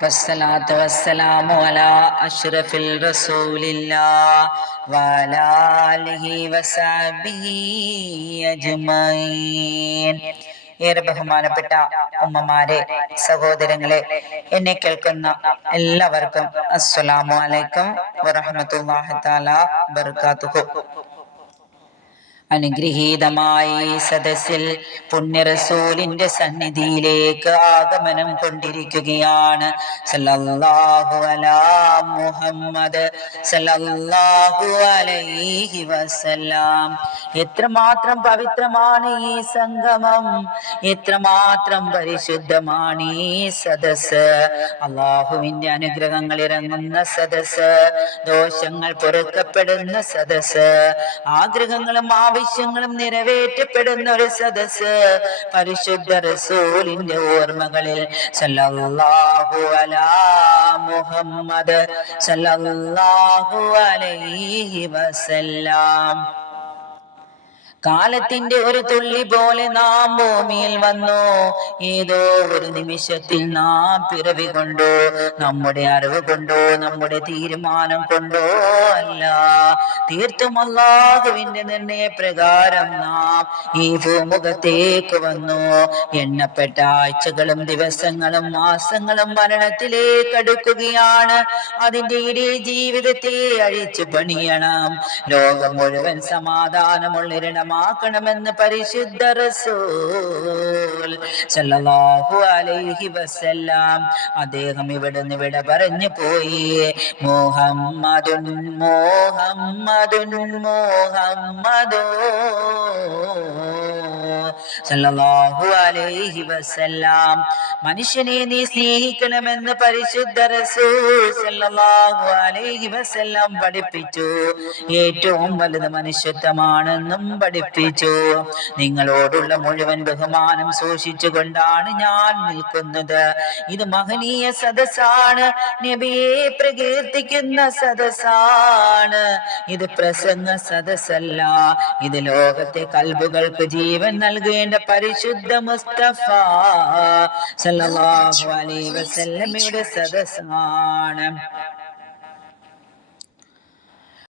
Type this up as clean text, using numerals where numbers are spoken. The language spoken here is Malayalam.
والصلاة والسلام على أشرف رسول الله وعلى آله وصحبه أجمعين. ഏറെ ബഹുമാനപ്പെട്ട ഉമ്മമാരെ, സഹോദരങ്ങളെ, എന്നെ കേൾക്കുന്ന എല്ലാവർക്കും അസ്സലാമു അലൈക്കും വറഹ്മത്തുള്ളാഹി തആല ബറകാതുഹു. അനുഗ്രഹീതമായി സദസ്സിൽ പുണ്യ റസൂലിന്റെ സന്നിധിയിലേക്ക് ആഗമനം കൊണ്ടിരിക്കുകയാണ്. സല്ലല്ലാഹു അലാ മുഹമ്മദ് സല്ലല്ലാഹു അലൈഹി വസല്ലം. എത്രമാത്രം പവിത്രമാണ് ഈ സംഗമം, എത്രമാത്രം പരിശുദ്ധമാണ് ഈ സദസ്. അള്ളാഹുവിന്റെ അനുഗ്രഹങ്ങൾ ഇറങ്ങുന്ന സദസ്, ദോഷങ്ങൾ പൊറുക്കപ്പെടുന്ന സദസ്, ആഗ്രഹങ്ങളും ആവശ്യങ്ങളും നിറവേറ്റപ്പെടുന്ന ഒരു സദസ്. പരിശുദ്ധ റസൂലിന്റെ ഓർമ്മകളിൽ സല്ലല്ലാഹു അലാ മുഹമ്മദ് സല്ലല്ലാഹു അലൈഹി വസല്ലം. കാലത്തിന്റെ ഒരു തുള്ളി പോലെ നാം ഭൂമിയിൽ വന്നു. ഏതോ ഒരു നിമിഷത്തിൽ നാം പിറവി കൊണ്ടോ, നമ്മുടെ അറിവ് കൊണ്ടോ, നമ്മുടെ തീരുമാനം കൊണ്ടോ അല്ല. തീർത്തും അല്ലാഹുവിന്റെ നിർണയപ്രകാരം നാം ഈ ഭൂമുഖത്തേക്ക് വന്നു. എണ്ണപ്പെട്ട ആഴ്ചകളും ദിവസങ്ങളും മാസങ്ങളും മരണത്തിലേക്ക് അടുക്കുകയാണ്. അതിന്റെ ഇടയിൽ ജീവിതത്തെ അഴിച്ചു പണിയണം. ലോകം മുഴുവൻ സമാധാനമുള്ളിടമാക്കണമെന്ന് പരിശുദ്ധ റസൂൽ സല്ലല്ലാഹു അലൈഹി വസല്ലം അദ്ദേഹം ഇവിടുന്ന് വിട പറഞ്ഞു പോയി. മുഹമ്മദുൻ മുഹമ്മദുൻ മുഹമ്മദോ സല്ലല്ലാഹു അലൈഹി വസല്ലം. മനുഷ്യനെ നീ സ്നേഹിക്കണമെന്ന് പരിശുദ്ധ റസൂൽ സല്ലല്ലാഹു അലൈഹി വസല്ലം പഠിപ്പിച്ചു. ഏറ്റവും വലുത് മനുഷ്യത്വമാണെന്നും പഠിപ്പിച്ചു. നിങ്ങളോടുള്ള മുഴുവൻ ബഹുമാനം സൂക്ഷിച്ചുകൊണ്ടാണ് ഞാൻ നിൽക്കുന്നത്. ഇത് മഹനീയ സദസ്സാണ്, നബിയെ പ്രകീർത്തിക്കുന്ന സദസ്സാണ്. ഇത് പ്രസംഗ സദസ്സല്ല, ഇത് ലോകത്തെ കൽബുകൾക്ക് ജീവൻ നൽകേണ്ട പരിശുദ്ധ മുസ്തഫ സല്ലല്ലാഹു അലൈഹി വസല്ലമയുടെ സദസ്സാണ്.